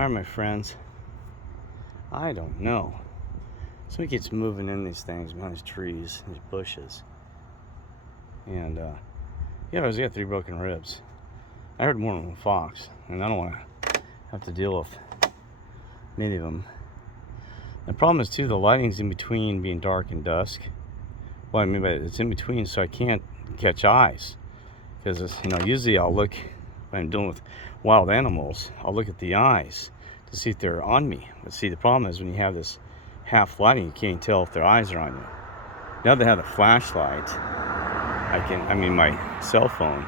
All right, my friends. I don't know. So he keeps moving in these things behind these trees, these bushes. And, yeah, he's got 3 broken ribs. I heard more than a fox, and I don't want to have to deal with many of them. The problem is, too, the lighting's in between being dark and dusk. Well, I mean, but it's in between, so I can't catch eyes. Because, usually I'll look, when I'm dealing with wild animals, I'll look at the eyes to see if they're on me. But see, the problem is when you have this half lighting, you can't tell if their eyes are on you. Now they have a flashlight, my cell phone,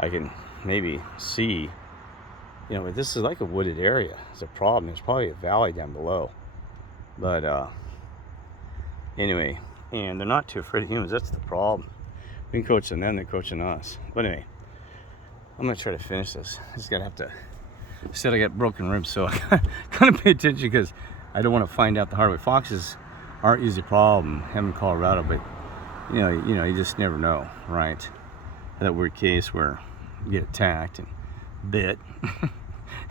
I can maybe see, but this is like a wooded area. It's a problem. There's probably a valley down below. But, anyway, and they're not too afraid of humans. That's the problem. We can coach them, they're coaching us. But anyway, I'm going to try to finish this. I just said I got broken ribs, so I gotta pay attention because I don't want to find out the hard way. Foxes aren't usually a problem, having in Colorado, but you just never know, right? That weird case where you get attacked and bit.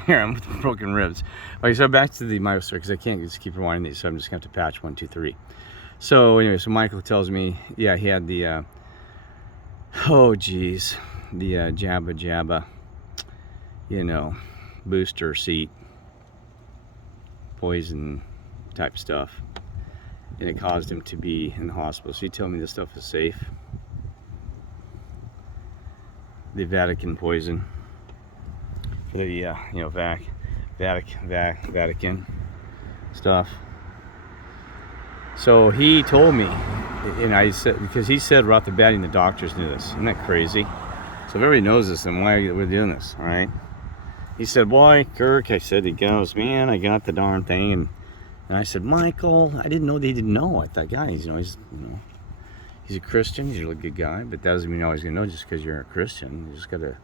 Here I'm with broken ribs. Okay, so back to the Michael story because I can't just keep rewinding these, so I'm just gonna have to patch 1, 2, 3. So anyway, so Michael tells me, yeah, he had the Jabba, booster seat, poison type stuff, and it caused him to be in the hospital. So you tell me this stuff is safe? The Vatican poison for the Vatican stuff. So he told me, and I said, because he said right off the bat, and the doctors knew this. Isn't that crazy? So if everybody knows this, then why we're doing this, all right? He said, "Boy, Kirk," I said, he goes, "Man, I got the darn thing." And I said, "Michael, I didn't know they didn't know." I thought, guys, he's a Christian. He's a really good guy, but that doesn't mean you're always gonna know just because you're a Christian. You just gotta.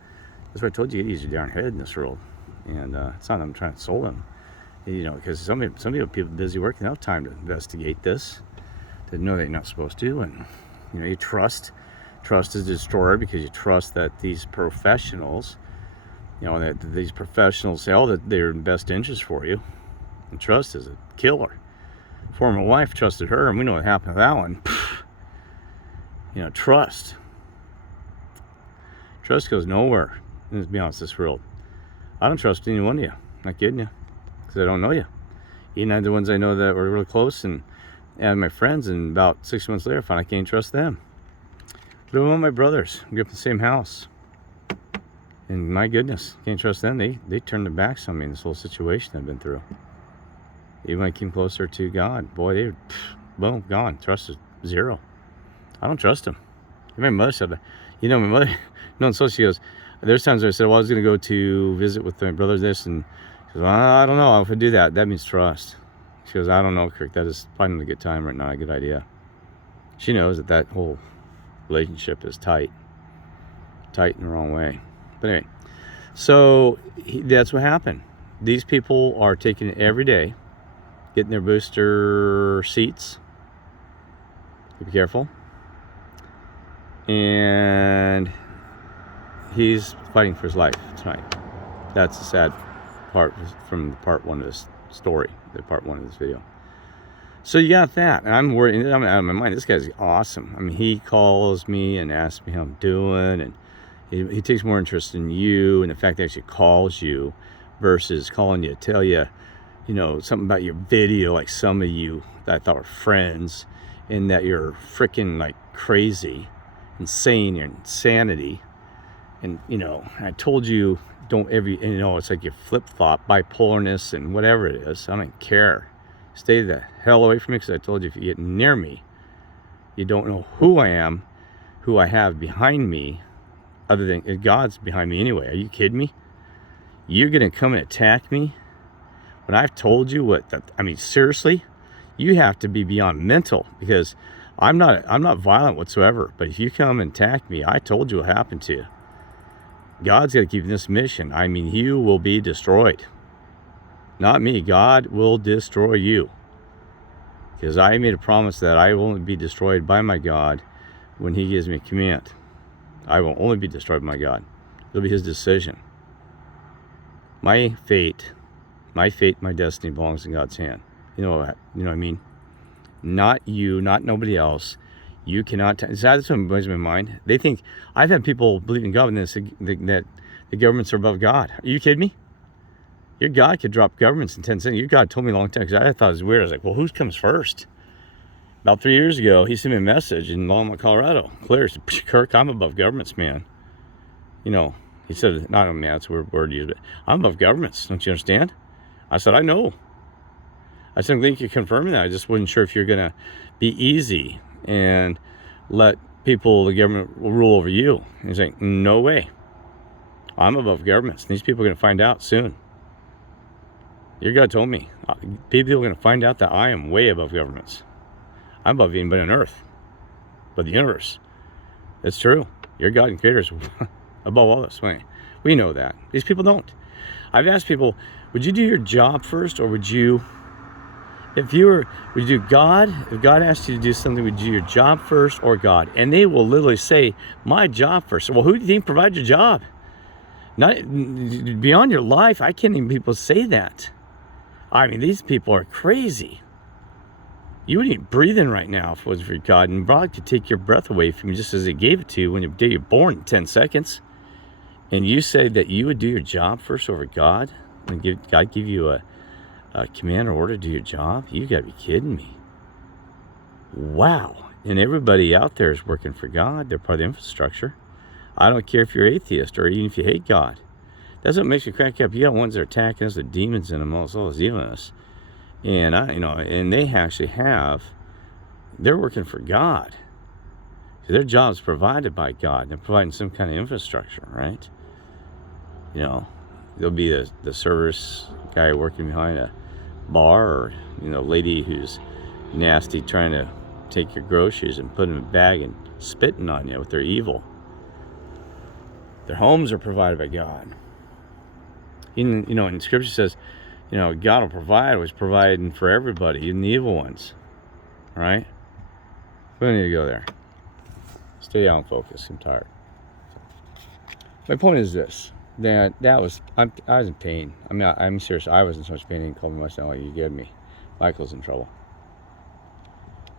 That's what I told you. You gotta use your darn head in this world. And it's not that I'm trying to soul him, because some people busy working, they don't have time to investigate this, to know that you're not supposed to, and you trust. Trust is destroyed because you trust that these professionals. That these professionals say, that they're in best interest for you. And trust is a killer. Former wife trusted her, and we know what happened to that one. Trust. Trust goes nowhere. Let's be honest, this world. I don't trust any one of you. I'm not kidding you. Because I don't know you. Even the ones I know that were really close and my friends, and about 6 months later, I found I can't trust them. But one of my brothers, we grew up in the same house. And my goodness, can't trust them. They turned their backs on me in this whole situation I've been through. Even when I came closer to God, boy, they were, boom, gone. Trust is zero. I don't trust them. My mother said, my mother, and so she goes, there's times where I said, well, I was going to go to visit with my brother this, and she goes, well, I don't know if I do that. That means trust. She goes, I don't know, Kirk. That is probably not a good time right now, a good idea. She knows that whole relationship is tight in the wrong way. But anyway, so that's what happened. These people are taking it every day, getting their booster seats. Be careful. And he's fighting for his life tonight. That's the sad part from part 1 of this story, the part 1 of this video. So you got that, and I'm worried. I'm out of my mind. This guy's awesome. I mean, he calls me and asks me how I'm doing, and he takes more interest in you and the fact that he actually calls you versus calling you to tell you, something about your video, like some of you that I thought were friends, and that you're freaking like crazy, insane, your insanity. And, I told you don't it's like you flip-flop, bipolarness and whatever it is. I don't care. Stay the hell away from me, because I told you if you get near me, you don't know who I am, who I have behind me, other than God's behind me anyway. Are you kidding me? You're going to come and attack me when I've told you seriously? You have to be beyond mental, because I'm not violent whatsoever. But if you come and attack me, I told you what happened to you. God's got to keep this mission. You will be destroyed. Not me. God will destroy you. Because I made a promise that I will only be destroyed by my God when he gives me a command. I will only be destroyed by my God. It'll be his decision. My fate My fate, my destiny belongs in God's hand. You know what I mean? Not you, not nobody else. You cannot. That's what blows my mind. They think I've had people believe in God and that the governments are above God. Are you kidding me? Your God could drop governments in 10 seconds. Your God told me a long time, because I thought it was weird. I was like, well, who comes first? About 3 years ago, he sent me a message in Longmont, Colorado. Clear. He said, Kirk, I'm above governments, man. You know, he said, not a man, that's a weird word used, but I'm above governments. Don't you understand? I said, I know. I said, I think you're confirming that. I just wasn't sure if you're going to be easy and let people, the government, rule over you. And he's like, no way. I'm above governments. These people are going to find out soon. Your God told me. People are going to find out that I am way above governments. I'm above anybody on earth, but the universe. It's true. Your God and Creator is above all this. We know that. These people don't. I've asked people, would you do your job first, or would you do God? If God asked you to do something, would you do your job first or God? And they will literally say, my job first. Well, who do you think provides your job? Not beyond your life. I can't even people say that. I mean, these people are crazy. You wouldn't be breathing right now if it was for God, and God could take your breath away from you just as He gave it to you when you're born in 10 seconds. And you say that you would do your job first over God, and God give you a command or order to do your job? You got to be kidding me. Wow. And everybody out there is working for God. They're part of the infrastructure. I don't care if you're atheist or even if you hate God. That's what makes you crack up. You got ones that are attacking us with demons in them, all this evilness. And and they actually they're working for God. Their job's provided by God. They're providing some kind of infrastructure, right? You know, there'll be the service guy working behind a bar, or lady who's nasty trying to take your groceries and put them in a bag and spitting on you with their evil. Their homes are provided by God. And Scripture says, God will provide. Was providing for everybody, even the evil ones. Right? We don't need to go there. Stay on focus. I'm tired. My point is this: I was in pain. I mean, I'm serious. I was in so much pain. He called me much like you gave me. Michael's in trouble.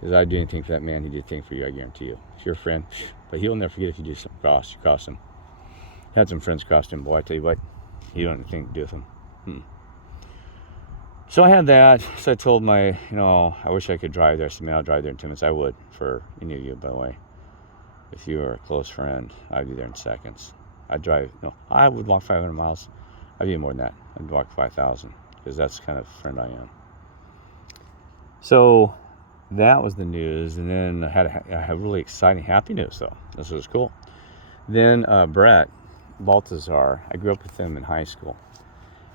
Because I'd do anything for that man, he'd do anything for you. I guarantee you. If you're a friend, but he'll never forget if you do something you cross him. Had some friends crossed him. Boy, I tell you what, he don't have anything to do with him. So I had that. So I told I wish I could drive there. I said, man, I'll drive there in 10 minutes. I would, for any of you, by the way. If you were a close friend, I'd be there in seconds. I would walk 500 miles. I'd be more than that. I'd walk 5,000, because that's the kind of friend I am. So that was the news. And then I had really exciting, happy news, though. This was cool. Then Brett Baltazar, I grew up with him in high school.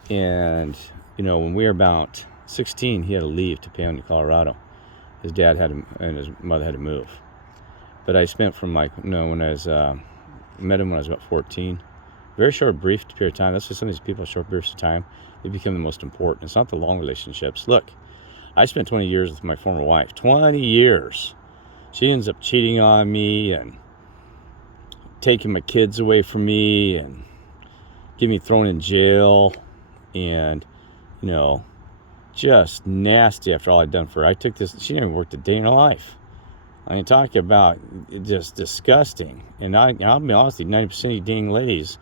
And, when we were about 16, he had to leave to Paonia, Colorado. His dad and his mother had to move. But I spent when I met him when I was about 14. Very short, brief period of time. That's just some of these people, short periods of time, they become the most important. It's not the long relationships. Look, I spent 20 years with my former wife. 20 years. She ends up cheating on me and taking my kids away from me and getting me thrown in jail, and just nasty after all I'd done for her. She never worked a day in her life. I mean, talking about just disgusting. And I'll be honest with you, 90% of you dang ladies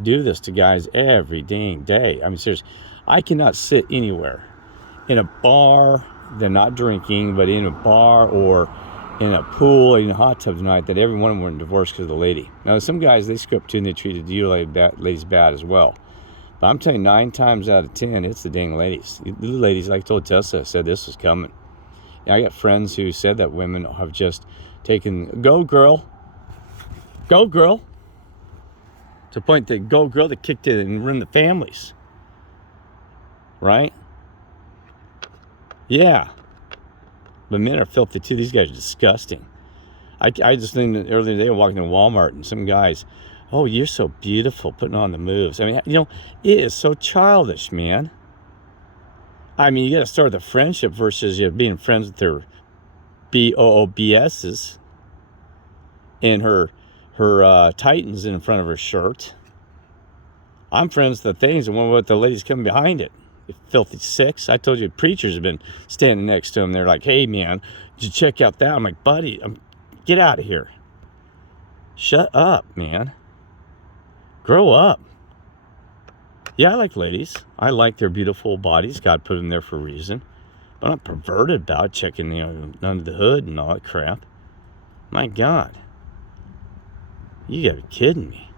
do this to guys every dang day. I mean, seriously, I cannot sit anywhere in a bar, they're not drinking, but in a bar or in a pool or in a hot tub tonight, that every one of them were divorced because of the lady. Now, some guys, they screw up too, and they treated you ladies bad as well. But I'm telling you, 9 times out of 10, it's the dang ladies. The ladies, like I told Tessa, said this was coming. And I got friends who said that women have just taken, go girl, to the point that go girl, that kicked it and ruined the families. Right? Yeah. But men are filthy too. These guys are disgusting. I just think that earlier today, I was walking to Walmart, and some guys, oh, you're so beautiful, putting on the moves. I mean, it is so childish, man. I mean, you got to start the friendship versus being friends with their BOOBSs and her Titans in front of her shirt. I'm friends with the things, and what the ladies coming behind it. You filthy six. I told you, preachers have been standing next to him. They're like, hey, man, did you check out that? I'm like, buddy, get out of here. Shut up, man. Grow up. Yeah, I like ladies. I like their beautiful bodies. God put them there for a reason. But I'm not perverted about checking, under the hood and all that crap. My God. You gotta be kidding me.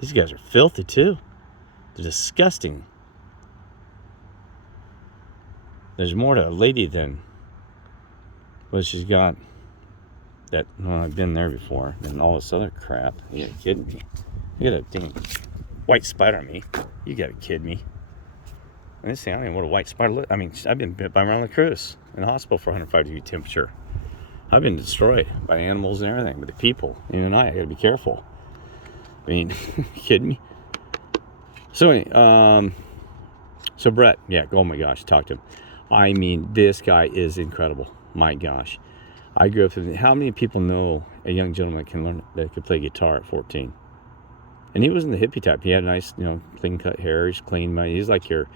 These guys are filthy too. They're disgusting. There's more to a lady than what she's got. That, well, I've been there before. And all this other crap. You gotta be kidding me. You got a dang white spider on me. You gotta be kidding me. And this thing, I don't even know what a white spider looks. I mean, I've been bit by Marilyn Cruz in the hospital for 105 degree temperature. I've been destroyed by animals and everything, but the people, you and I gotta be careful. I mean, you kidding me? So anyway, so Brett, yeah, oh my gosh, talk to him. I mean, this guy is incredible. My gosh. I grew up with, how many people know a young gentleman that could play guitar at 14? And he wasn't the hippie type. He had nice, clean cut hair. He's clean. He's like your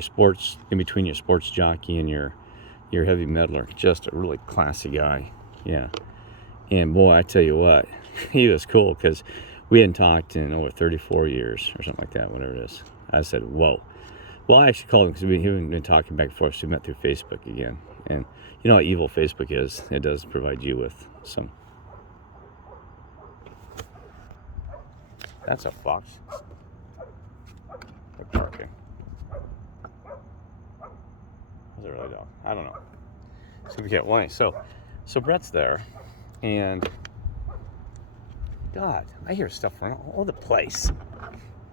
sports, in between your sports jockey and your heavy metaler. Just a really classy guy. Yeah. And boy, I tell you what, he was cool because we hadn't talked in over 34 years or something like that, whatever it is. I said, whoa. Well, I actually called him because we haven't been talking back and forth, so we met through Facebook again. And you know how evil Facebook is. It does provide you with some. That's a fox. They're barking. Is it really dog? I don't know. So we get one. So Brett's there, and God, I hear stuff from all over the place.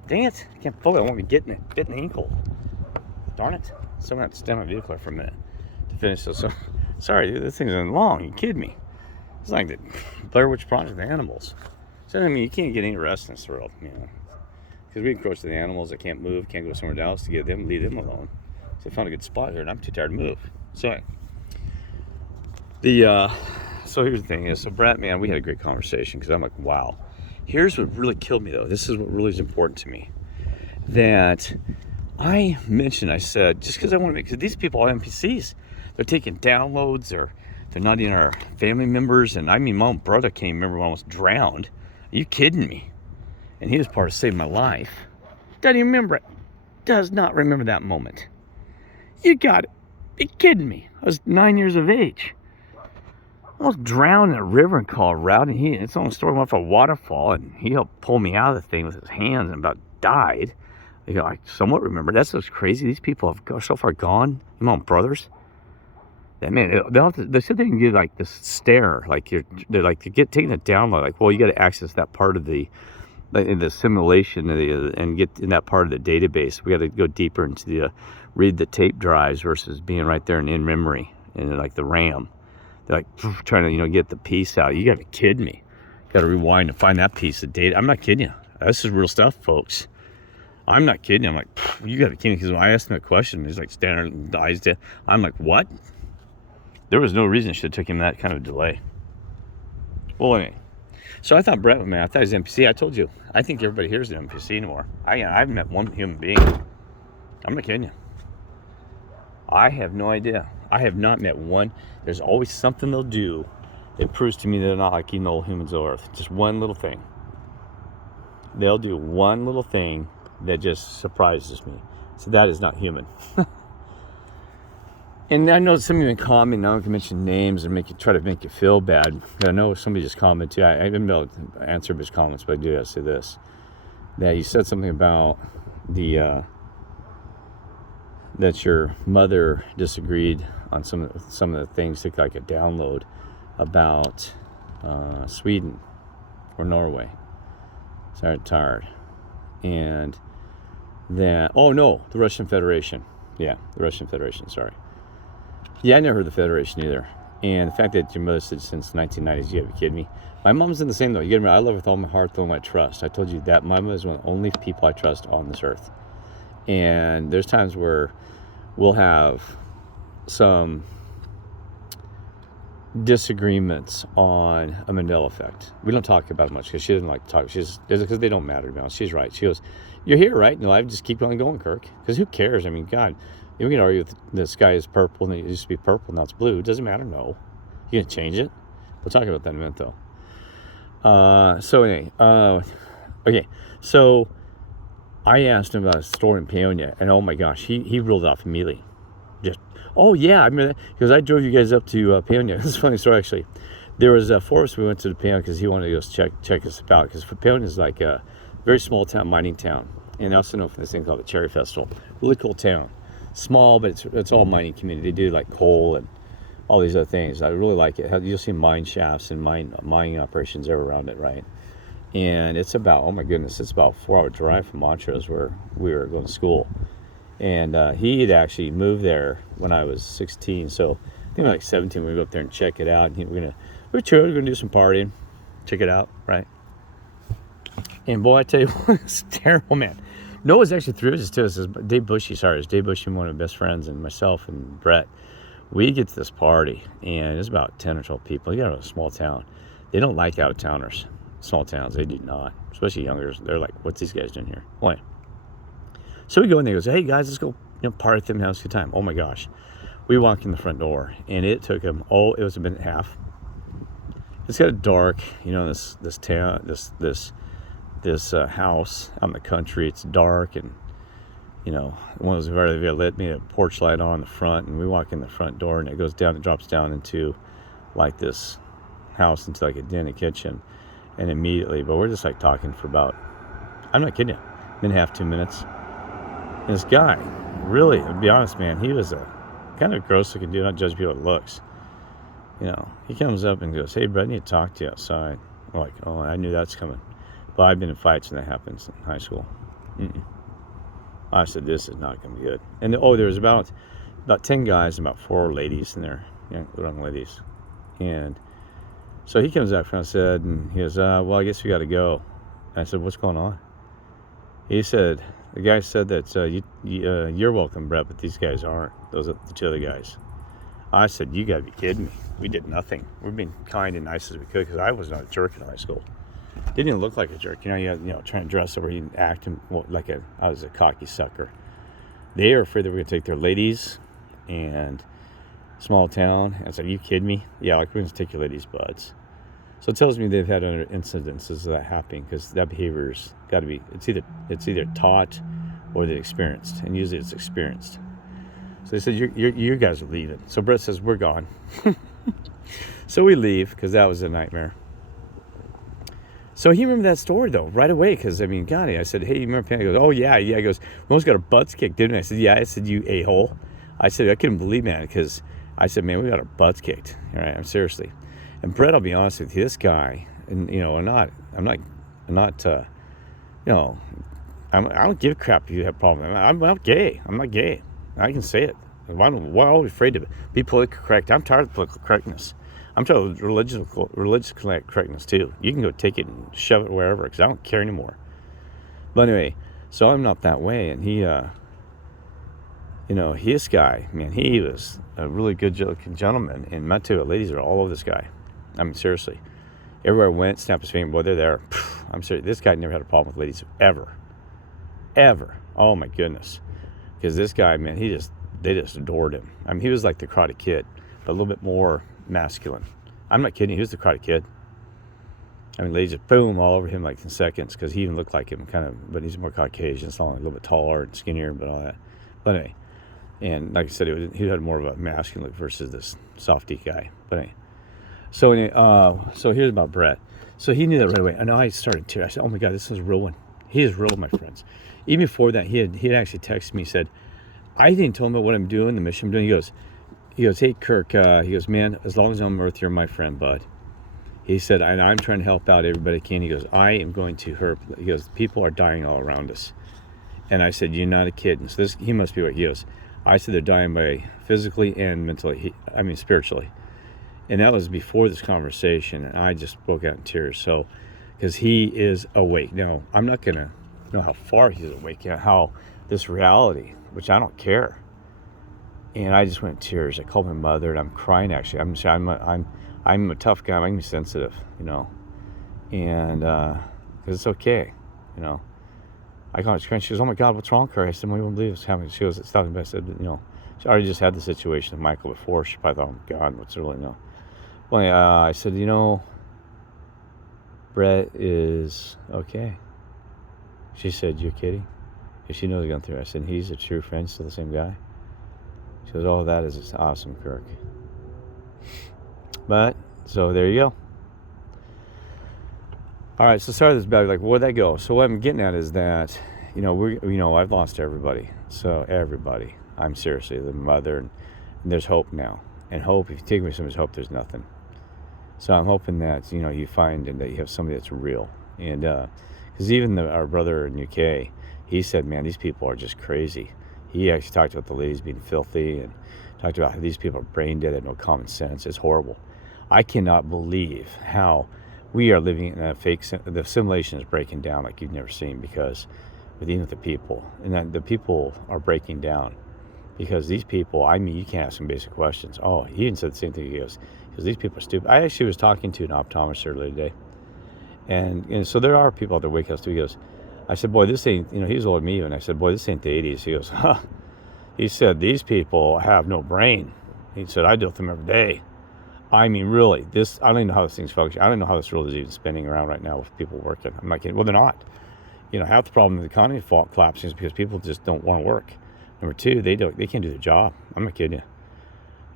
Dang it! I can't focus. I won't be getting it. Bit in the ankle. Darn it! So I'm gonna have to stand my vehicle there for a minute to finish this. So sorry, dude, this thing's long. You kidding me? It's like the Blair Witch Project, the animals. So I mean, you can't get any rest in this world, because we encroach to the animals that can't move, can't go somewhere else to get them, leave them alone. So I found a good spot here, and I'm too tired to move. So so here's the thing is, so Brett, man, we had a great conversation because I'm like, wow. Here's what really killed me though. This is what really is important to me. That I said, just because I want to make, because these people are NPCs. They're taking downloads, or they're not even our family members. And I mean, my own brother can't remember when I almost drowned. Are you kidding me? And he was part of saving my life. Doesn't even remember it. Does not remember that moment. You got it. You're kidding me. I was 9 years of age. I almost drowned in a river in Colorado. And it's the only story. Went off a waterfall, and he helped pull me out of the thing with his hands and about died. I somewhat remember. That's what's crazy. These people have so far gone. My own brothers. That man, they said they can get like this stare, like they're like taking a download. Like, well, you got to access that part of the simulation and get in that part of the database. We got to go deeper into the read the tape drives versus being right there in memory and like the RAM. They're like trying to get the piece out. You got to be kidding me. Got to rewind and find that piece of data. I'm not kidding you. This is real stuff, folks. I'm not kidding you. I'm like, you got to be kidding me, because when I asked him a question, he's like standing there, eyes dead. I'm like, what? There was no reason it should have took him that kind of delay. Well, anyway. So I thought Brett, man, I thought he was an NPC. I told you, I think everybody here is an NPC anymore. I haven't met one human being. I'm not kidding you. I have no idea. I have not met one. There's always something they'll do that proves to me they're not like all humans on Earth. Just one little thing. They'll do one little thing that just surprises me. So that is not human. And I know some of you in comment, now I can mention names and try to make you feel bad. I know somebody just commented too. I haven't been able to answer his comments, but I do have to say this. That you said something about that your mother disagreed on some of the things, like a download about Sweden or Norway. Sorry, tired. And then, oh no, the Russian Federation. Yeah, the Russian Federation, sorry. Yeah, I never heard of the Federation either. And the fact that your mother said since the 1990s, you gotta be kidding me. My mom's in the same though. You gotta remember, I love her with all my heart, with all my trust. I told you that my mother is one of the only people I trust on this earth. And there's times where we'll have some disagreements on a Mandela effect. We don't talk about it much because she doesn't like to talk. She's because they don't matter, to be honest. She's right. She goes, "You're here, right? In life, just keep on going, Kirk. Because who cares? I mean, God, we can argue with the sky is purple and it used to be purple, now it's blue. It doesn't matter. No, you gonna change it? We'll talk about that in a minute, though. Okay. So I asked him about a store in Peonia, and oh my gosh, he ruled it off immediately. Just, oh yeah, I remember that, because I drove you guys up to Peonia. This is a funny story, actually. There was a forest we went to the Peonia because he wanted to go check us out, because Peonia is like a very small town, mining town, and I also know from this thing called the Cherry Festival. Really cool town, small, but it's all mining community. They do like coal and all these other things. I really like it. You'll see mine shafts and mining operations there around it, right? And it's about, oh my goodness, it's about a 4-hour drive from Montrose, where we were going to school. And he had actually moved there when I was 16, so I think like 17 we go up there and check it out. And we're gonna do some partying, check it out, right? And boy, I tell you what, it's terrible, man. Noah's actually threw us to us. Dave Bushy, one of my best friends, and myself and Brett. We get to this party, and there's about 10 or 12 people. You got a small town. They don't like out-of-towners. Small towns, they do not, especially youngers. They're like, what's these guys doing here? Boy. So we go in there, goes, hey guys, let's go, party at them, have a good time. Oh my gosh. We walk in the front door, and it took them, it was a minute and a half. It's got a dark, this town, this house out in the country. It's dark, and one of those very lit, me a porch light on the front, and we walk in the front door, and it drops down into like this house, into like a den, a kitchen, and immediately, but we're just like talking for about, I'm not kidding you, minute and a half, 2 minutes. And this guy, really, to be honest, man, he was a kind of gross looking dude. Not judge people with looks. He comes up and goes, hey, Brett, I need to talk to you outside. We're like, oh, I knew that's coming. But I've been in fights when that happens in high school. I said, this is not going to be good. And there was about 10 guys and about 4 ladies in there, young ladies. And so he comes up and I said, and he goes, well, I guess we got to go. And I said, what's going on? He said, the guy said that you're welcome, Brett, but these guys aren't. Those are the 2 other guys. I said, you got to be kidding me. We did nothing. We're being kind and nice as we could, because I was not a jerk in high school. Didn't even look like a jerk. Trying to dress over, you act like I was a cocky sucker. They are afraid that we're going to take their ladies, and small town. I said, are you kidding me? Yeah, like we're going to take your ladies' buds. So it tells me they've had other incidences of that happening, because that behavior's got to be, it's either taught or they're experienced, and usually it's experienced. So they said, you guys are leaving. So Brett says, we're gone. So we leave, because that was a nightmare. So he remembered that story, though, right away, because, God, I said, hey, you remember Pam? He goes, oh, yeah. He goes, we almost got our butts kicked, didn't we? I said, yeah. I said, you a-hole. I said, I couldn't believe, man, because I said, man, we got our butts kicked. All right, seriously. And Brett, I'll be honest with you, this guy, and I don't give a crap if you have a problem. I'm not gay. I'm not gay. I can say it. Why am I always afraid to be politically correct? I'm tired of political correctness. I'm tired of religious correctness too. You can go take it and shove it wherever, because I don't care anymore. But anyway, so I'm not that way. And he, his guy, man, he was a really good looking gentleman. And my 2 ladies are all over this guy. Seriously. Everywhere I went, snapped his finger, boy, they're there. I'm serious. This guy never had a problem with ladies, ever. Oh my goodness. Because this guy, man, they just adored him. He was like the Karate Kid, but a little bit more masculine. I'm not kidding. He was the Karate Kid. Ladies just boom all over him like in seconds, because he even looked like him, kind of, but he's more Caucasian, so a little bit taller and skinnier, but all that. But anyway, and like I said, he had more of a masculine look versus this softy guy. But anyway, so here's about Brett. So he knew that right away. And I started tearing. I said, oh my God, this is real one. He is real, my friends. Even before that, he had actually texted me, said, I didn't tell him about what I'm doing, the mission I'm doing. He goes, hey, Kirk, he goes, man, as long as I'm on Earth, you're my friend, bud. He said, I'm trying to help out everybody I can. He goes, I am going to hurt. He goes, people are dying all around us. And I said, you're not a kid. And so he must be what he goes. I said, they're dying by physically and mentally, spiritually. And that was before this conversation. And I just broke out in tears. So, because he is awake. Now, I'm not going to know how far he's awake, how this reality, which I don't care. And I just went in tears. I called my mother, and I'm crying. Actually, I'm a tough guy. I'm sensitive, you know, and because it's okay, you know. I called her. She goes, "Oh my God, what's wrong, Kurt?" I said, "Well, you won't believe what's happening." She goes, "It's nothing." But I said, "You know, she already just had the situation with Michael before. She probably thought, oh God, what's really no." Well, I said, "You know, Brett is okay." She said, "You're kidding?" Because she knows he's going through. I said, "He's a true friend, still the same guy." She goes, "Oh, that is awesome, Kirk." But so there you go. All right, so sorry this bad. Like, where'd that go? So what I'm getting at is that, you know, I've lost everybody. So everybody. I'm seriously the mother, and there's hope now. And hope, if you take away somebody's hope, there's nothing. So I'm hoping that, you know, you find and that you have somebody that's real. And because even our brother in UK, he said, man, these people are just crazy. He actually talked about the ladies being filthy and talked about how these people are brain dead, they have no common sense. It's horrible. I cannot believe how we are living in a fake, the simulation is breaking down like you've never seen, because with even the people, and then the people are breaking down because these people, I mean, you can't ask them basic questions. Oh, he even said the same thing. He goes, because these people are stupid. I actually was talking to an optometrist earlier today, and so there are people out there waking up to. He goes, I said, boy, this ain't, you know, he was older than me, and I said, boy, this ain't the 80s. He goes, huh. He said, these people have no brain. He said, I deal with them every day. I mean, really, this, I don't even know how this thing's functioning. I don't know how this world is even spinning around right now with people working. I'm not kidding. Well, they're not. You know, half the problem with the economy collapsing is because people just don't want to work. Number two, they can't do their job. I'm not kidding you.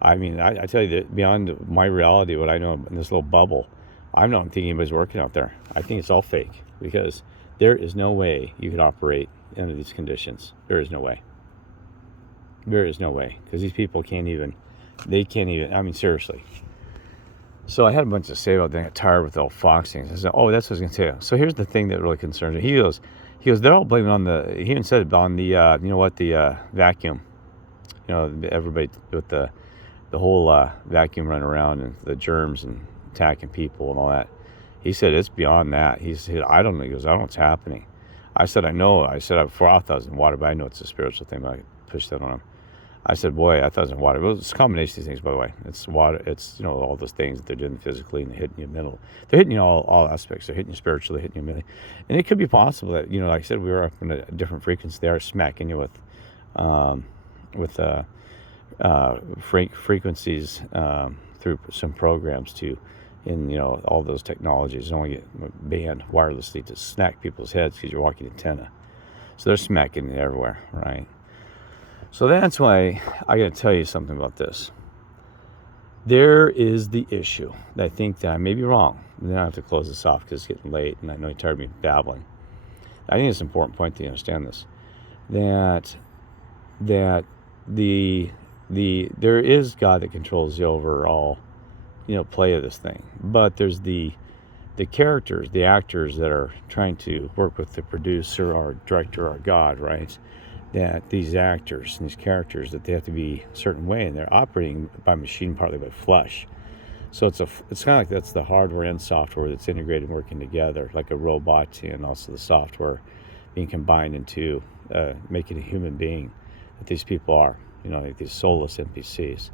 I mean, I tell you that beyond my reality, what I know in this little bubble, I'm not thinking anybody's working out there. I think it's all fake, because there is no way you can operate under these conditions. There is no way. There is no way, because these people can't even, I mean, seriously. So I had a bunch to say about that. I got tired with all Fox things. I said, oh, that's what I was going to tell you. So here's the thing that really concerns me. He goes, they're all blaming on he even said it on the, you know what, the vacuum. You know, everybody with the whole vacuum running around and the germs and attacking people and all that. He said, it's beyond that. He said, I don't know. He goes, I don't know what's happening. I said, I know. I said, before I thought it was in water, but I know it's a spiritual thing, but I pushed that on him. I said, boy, I thought it was in water. Well, it's a combination of these things, by the way. It's water. It's, you know, all those things that they're doing physically, and they're hitting you mental. They're hitting you all aspects. They're hitting you spiritually, hitting you mentally. And it could be possible that, you know, like I said, we were up in a different frequency. They are smacking you with frequencies through some programs too, in, you know, all those technologies only get banned wirelessly to snack people's heads because you're walking antenna. So they're smacking it everywhere, right? So that's why I got to tell you something about this. There is the issue. I think that I may be wrong. Then I have to close this off because it's getting late, and I know you're tired of me babbling. I think it's an important point that you understand this. That there is God that controls the overall, you know, play of this thing. But there's the characters, the actors that are trying to work with the producer or director or God, right? That these actors and these characters, that they have to be a certain way, and they're operating by machine, partly by flesh. So it's kind of like that's the hardware and software that's integrated and working together, like a robot, and also the software being combined into making a human being that these people are, you know, like these soulless NPCs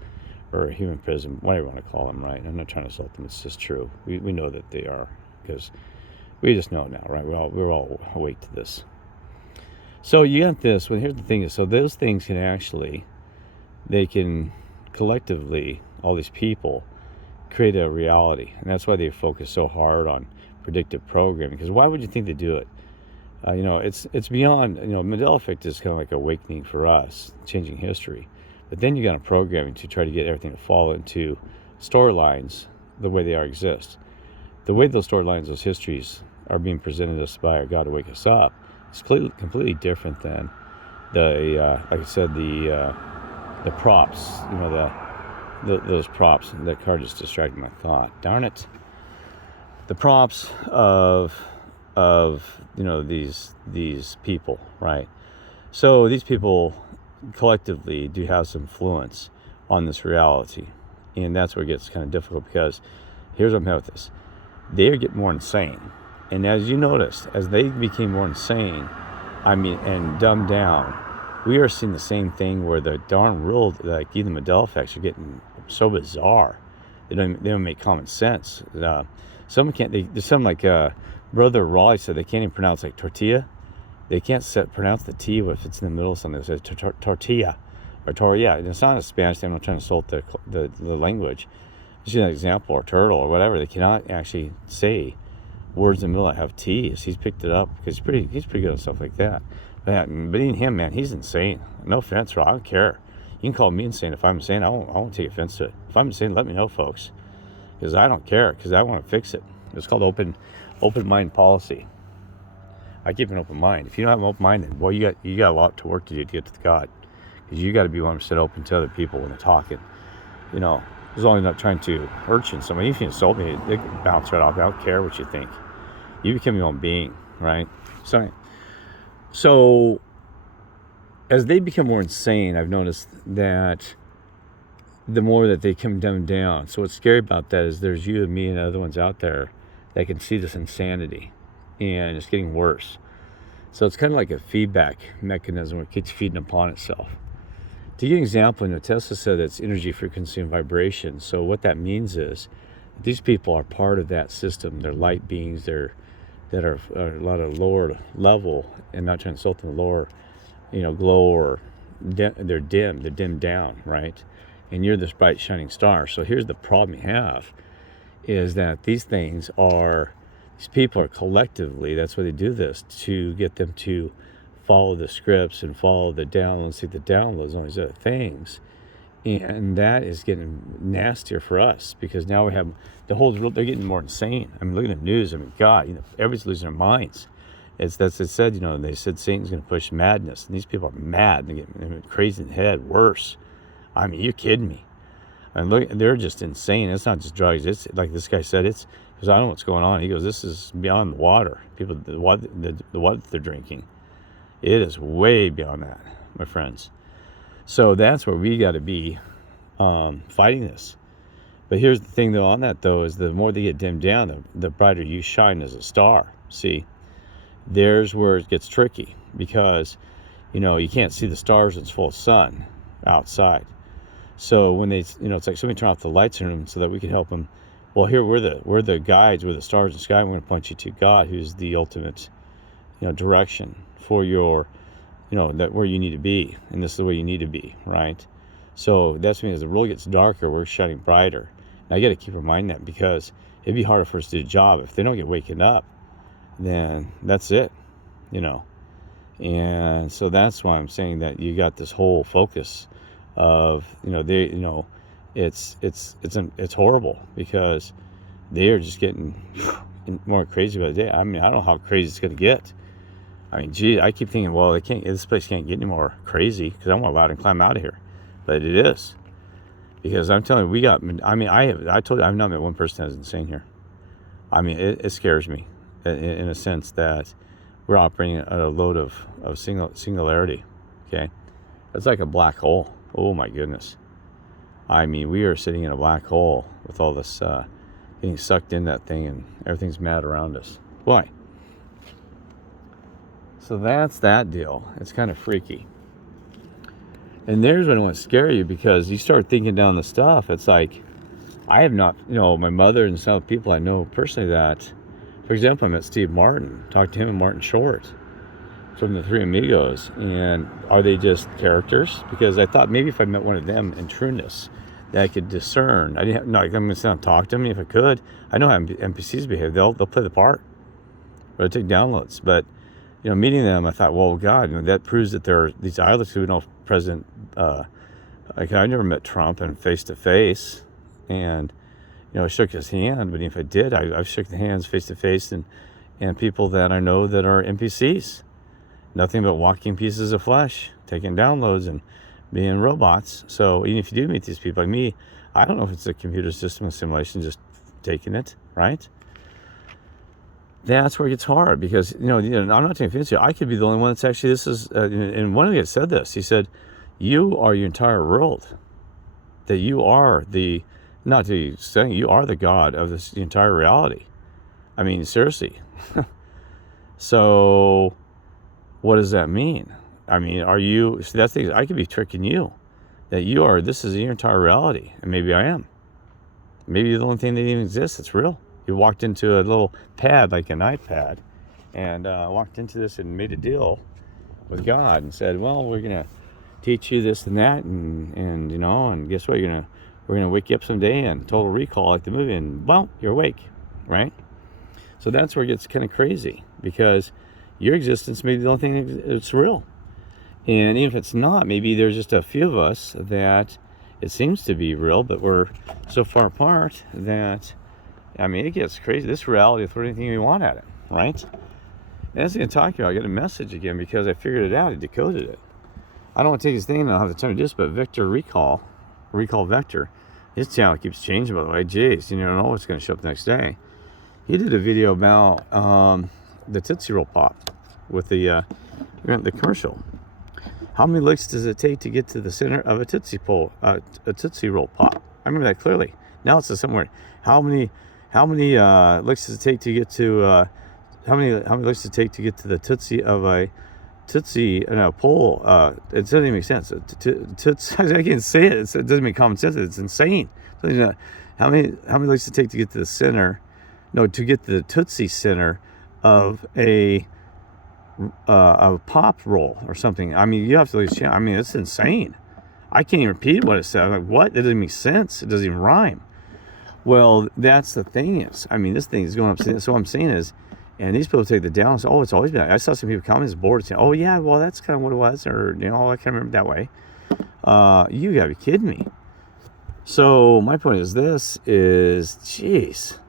or a human prism, whatever you want to call them, right? I'm not trying to insult them, it's just true. We know that they are, because we just know now, right? We're all awake to this. So you got this. Well, here's the thing is, so those things can actually, they can collectively, all these people, create a reality. And that's why they focus so hard on predictive programming. Because why would you think they do it? You know, it's beyond, you know, Mandela effect is kind of like awakening for us, changing history. But then you got a programming to try to get everything to fall into storylines the way they exist. The way those storylines, those histories are being presented to us by our God to wake us up, it's completely different than the, like I said, the props, you know, those props. That card just distracted my thought. Darn it. The props of you know, these people, right? So these people collectively do have some influence on this reality, and that's where it gets kind of difficult, because here's what I'm having with this. They get more insane, and as you noticed, as they became more insane, I mean, and dumbed down, we are seeing the same thing where the darn real, like even the Mandela effects are getting so bizarre They don't make common sense. Some can't. There's some like Brother Raleigh said they can't even pronounce like tortilla. They can't pronounce the T if it's in the middle of something. It says tortilla or tortilla. And it's not a Spanish thing. I'm not trying to insult the language. Just an example, or turtle or whatever. They cannot actually say words in the middle that have T's. He's picked it up because he's pretty good at stuff like that. But even him, man, he's insane. No offense, Rob. I don't care. You can call me insane if I'm insane. I won't take offense to it. If I'm insane, let me know, folks, because I don't care, because I want to fix it. It's called open mind policy. I keep an open mind. If you don't have an open mind, then boy, you got a lot to work to do to get to God, because you got to be willing to sit open to other people when they're talking. You know, as long as I'm not trying to hurt you. Somebody, if you insult me, they can bounce right off. I don't care what you think. You become your own being, right? So as they become more insane, I've noticed that the more that they come down. So what's scary about that is there's you and me and other ones out there that can see this insanity, and it's getting worse. So it's kind of like a feedback mechanism where it keeps feeding upon itself. To give you an example, Tesla said it's energy, frequency, and vibration. So what that means is these people are part of that system. They're light beings. That are a lot of lower level, and not trying to insult them, lower, glow, or they're dimmed down, right? And you're this bright shining star. So here's the problem you have, is that these people are collectively, that's why they do this, to get them to follow the scripts and follow the downloads, see the downloads, all these other things. And that is getting nastier for us, because now we have they're getting more insane. I mean, look at the news. I mean, God, everybody's losing their minds. They said Satan's going to push madness, and these people are mad. They're getting crazy in the head, worse. I mean, you're kidding me. And look, they're just insane. It's not just drugs. It's like this guy said. Because I don't know what's going on. He goes, this is beyond the water. People, the water that they're drinking, it is way beyond that, my friends. So that's where we got to be fighting this. But here's the thing, though, on that, though, is the more they get dimmed down, the brighter you shine as a star. See, there's where it gets tricky, because, you can't see the stars when it's full of sun outside. So when it's like somebody turn off the lights in them so that we can help them. Well, here we're the guides, we're the stars in the sky. We're going to point you to God, who's the ultimate, direction for your, that where you need to be, and this is the way you need to be, right? So that's when, as the world gets darker, we're shining brighter. And I got to keep reminding that, because it'd be harder for us to do a job if they don't get waking up. Then that's it, And so that's why I'm saying that you got this whole focus of, it's horrible, because they are just getting more crazy by the day. I mean, I don't know how crazy it's going to get. I mean, gee, I keep thinking, well, this place can't get any more crazy, because I want to allow it and climb out of here. But it is. Because I'm telling you, I told you, I've not met one person that's insane here. I mean, it scares me in a sense that we're operating at a load of singularity, okay? It's like a black hole. Oh, my goodness. I mean, we are sitting in a black hole with all this getting sucked in that thing, and everything's mad around us. Boy. So that's that deal. It's kind of freaky. And there's when I want to scare you, because you start thinking down the stuff. It's like, I have not, my mother and some people I know personally that, for example, I met Steve Martin, talked to him and Martin Short from the Three Amigos. And are they just characters? Because I thought maybe if I met one of them in trueness, that I could discern. I'm going to sit down and talk to them. If I could, I know how NPCs behave. They'll play the part, or they take downloads. But meeting them, I thought, well, God, that proves that there are these islets who know President. I never met Trump and face to face, and I shook his hand. But if I did, I've shook the hands face to face, and people that I know that are NPCs, nothing but walking pieces of flesh, taking downloads and being robots. So even if you do meet these people like me, I don't know if it's a computer system, a simulation, just taking it, right? That's where it gets hard, because I'm not taking offense to you. I could be the only one that's actually and one of the guys said this. He said, "You are your entire world. That you are you are the God of this entire reality." I mean, seriously. So, what does that mean? I mean, are you? See, that's the. I could be tricking you, that this is your entire reality, and maybe I am. maybe the only thing that even exists that's real. You walked into a little pad, like an iPad, and walked into this and made a deal with God and said, well, we're going to teach you this and that, and you know, and guess what? We're gonna wake you up someday and total recall like the movie, and well, you're awake, right? So that's where it gets kind of crazy, because your existence may be the only thing that's real. And even if it's not, maybe there's just a few of us that it seems to be real, but we're so far apart that, I mean, it gets crazy. This reality will throw anything you want at it, right? And that's what I'm talking about. I got a message again because I figured it out. I decoded it. I don't want to take his thing, I don't have the time to do this, but Victor Recall Vector, his channel keeps changing, by the way. Jeez, you don't know what's going to show up the next day. He did a video about the Tootsie Roll Pop with the commercial. How many licks does it take to get to the center of a Tootsie Roll Pop? I remember that clearly. Now it's somewhere. How many licks does it take to get to how many licks does it take to get to the Tootsie of a Tootsie pole? It doesn't even make sense. I can't say it. It doesn't make common sense. It's insane. So, how many licks does it take to get to the center? No, to get to the Tootsie center of a pop roll or something. I mean, you have to lose. I mean, it's insane. I can't even repeat what it said. I'm like, what? It doesn't make sense. It doesn't even rhyme. Well, that's the thing is, I mean, this thing is going up. So what I'm saying is, and these people take the down and say, oh, it's always been. I saw some people comment on this board saying, oh, yeah, well, that's kind of what it was. Or, you know, I can't remember that way. You got to be kidding me. So my point is geez,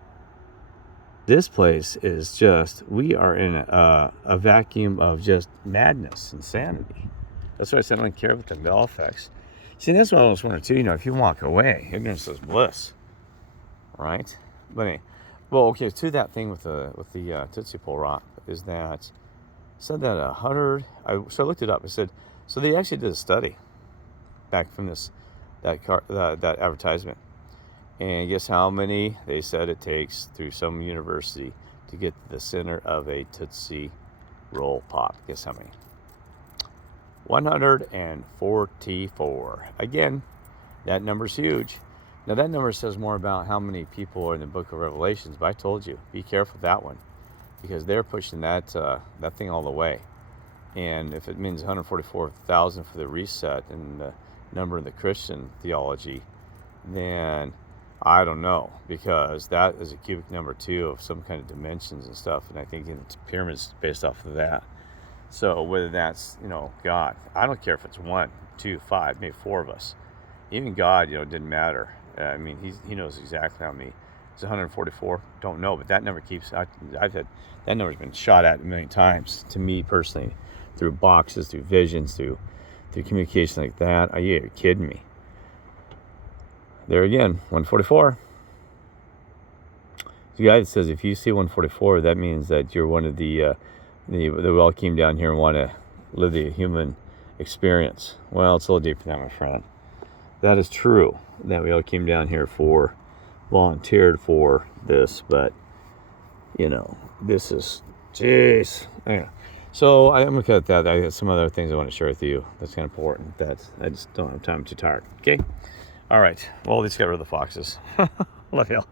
this place is just, we are in a vacuum of just madness, insanity. That's why I said I don't care what the bell effects. See, that's what I was wondering too. You know, if you walk away, ignorance is bliss, right? But anyway, well, okay. To that thing with the Tootsie Pole Rock is that said that 100. So I looked it up. I said so they actually did a study back from that advertisement, and guess how many they said it takes through some university to get to the center of a Tootsie Roll Pop. Guess how many? 144. Again, that number's huge. Now that number says more about how many people are in the book of Revelations, but I told you, be careful with that one, because they're pushing that thing all the way. And if it means 144,000 for the reset and the number in the Christian theology, then I don't know, because that is a cubic number too of some kind of dimensions and stuff, and I think it's pyramids based off of that. So whether that's, you know, God, I don't care if it's 1, 2, 5, maybe 4 of us. Even God, you know, it didn't matter. I mean, he knows exactly how many. It's 144. Don't know, but that number keeps. I've had that number's been shot at a million times to me personally, through boxes, through visions, through communication like that. You're kidding me. There again, 144. The guy that says if you see 144, that means that you're one of the we all came down here and want to live the human experience. Well, it's a little deeper than that, my friend. That is true, that we all came down here volunteered for this, but, you know, this is, jeez. Anyway, so I'm going to cut that. I got some other things I want to share with you that's kind of important. I just don't have time. I'm too tired. Okay? All right. Well, let's get rid of the foxes. Love you.